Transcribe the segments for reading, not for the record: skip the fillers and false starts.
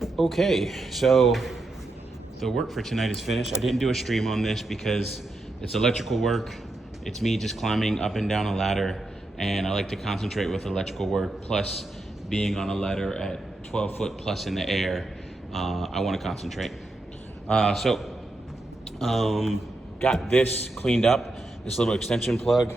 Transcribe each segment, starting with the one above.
Okay, so the work for tonight is finished. I didn't do a stream on this because it's electrical work. It's me just climbing up and down a ladder, and I like to concentrate with electrical work, plus being on a ladder at 12 foot plus in the air. I want to concentrate. Got this cleaned up, this little extension plug.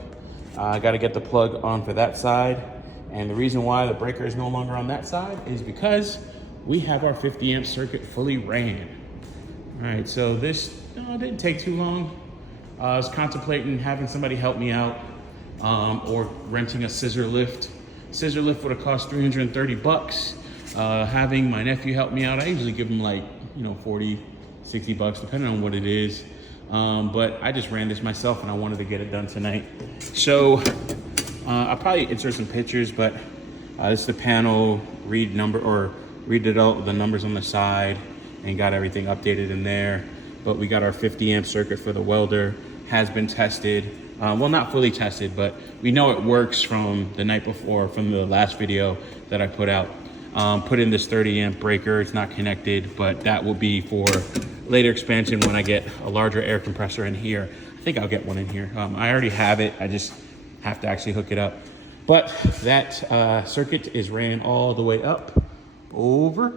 I got to get the plug on for that side. And the reason why the breaker is no longer on that side is because we have our 50 amp circuit fully ran. All right, so this didn't take too long. I was contemplating having somebody help me out or renting a scissor lift. Scissor lift would have cost 330 bucks. Having my nephew help me out, I usually give him like, 40, 60 bucks, depending on what it is. But I just ran this myself and I wanted to get it done tonight. So I'll probably insert some pictures, but this is the panel, read it out, the numbers on the side, and got everything updated in there. But we got our 50 amp circuit for the welder, has been tested. Well, not fully tested, but we know it works from the night before, from the last video that I put out. Put in this 30 amp breaker, it's not connected, but that will be for later expansion when I get a larger air compressor in here. I think I'll get one in here. I already have it, I just have to actually hook it up. But that circuit is ran all the way up, over,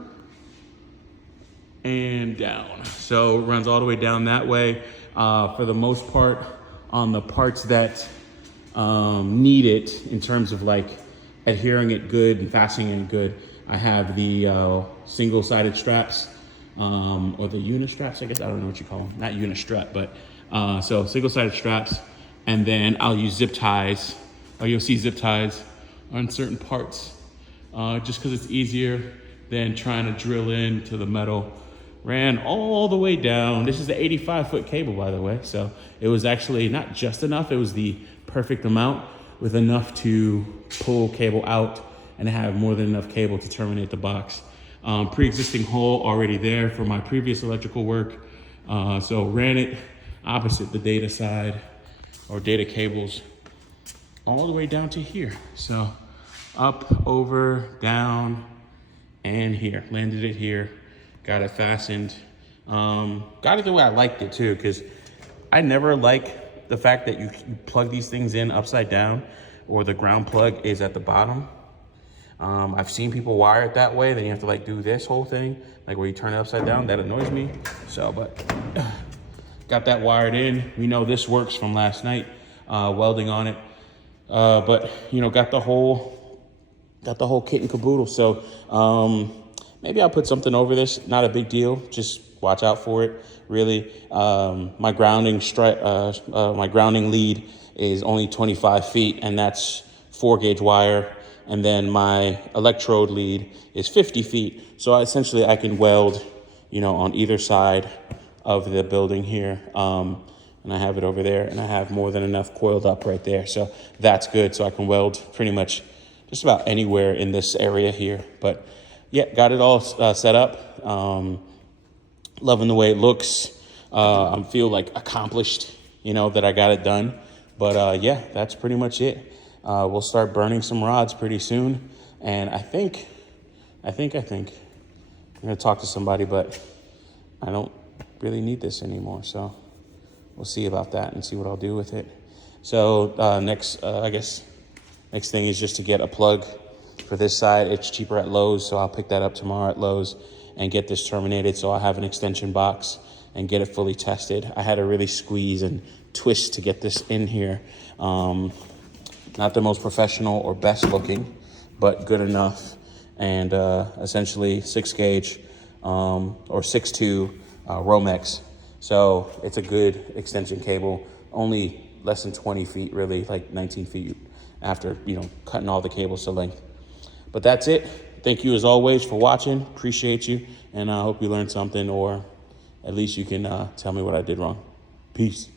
and down. So it runs all the way down that way. For the most part, on the parts that need it in terms of like adhering it good and fastening it good, I have the single-sided straps, or the unistraps, I guess. I don't know what you call them. Not unistrap, but so single-sided straps. And then I'll use zip ties. You'll see zip ties on certain parts, just because it's easier than trying to drill into the metal. Ran all the way down. This is the 85-foot cable, by the way. So it was actually not just enough, it was the perfect amount, with enough to pull cable out and have more than enough cable to terminate the box. Pre-existing hole already there for my previous electrical work. So ran it opposite the data side, or data cables, all the way down to here. So up, over, down, and here. Landed it here. Got it fastened. Got it the way I liked it too, because I never like the fact that you plug these things in upside down, or the ground plug is at the bottom. I've seen people wire it that way, then you have to like do this whole thing, like where you turn it upside down. That annoys me. So, but got that wired in. We know this works from last night, welding on it. But got the whole kit and caboodle. So, maybe I'll put something over this. Not a big deal. Just watch out for it. Really, my grounding lead is only 25 feet, and that's 4-gauge wire. And then my electrode lead is 50 feet. So essentially, I can weld, on either side of the building here. And I have it over there, and I have more than enough coiled up right there. So that's good. So I can weld pretty much just about anywhere in this area here. But yeah, got it all set up. Loving the way it looks. I feel like accomplished, that I got it done. But yeah, that's pretty much it. We'll start burning some rods pretty soon. And I think I'm gonna talk to somebody, but I don't really need this anymore. So we'll see about that and see what I'll do with it. So next thing is just to get a plug for this side. It's cheaper at Lowe's, so I'll pick that up tomorrow at Lowe's and get this terminated, so I'll have an extension box and get it fully tested. I had to really squeeze and twist to get this in here. Not the most professional or best looking, but good enough. And essentially 6-gauge or 6.2 Romex. So it's a good extension cable, only less than 20 feet, really, like 19 feet after, cutting all the cables to length. But that's it. Thank you as always for watching. Appreciate you. And I hope you learned something, or at least you can tell me what I did wrong. Peace.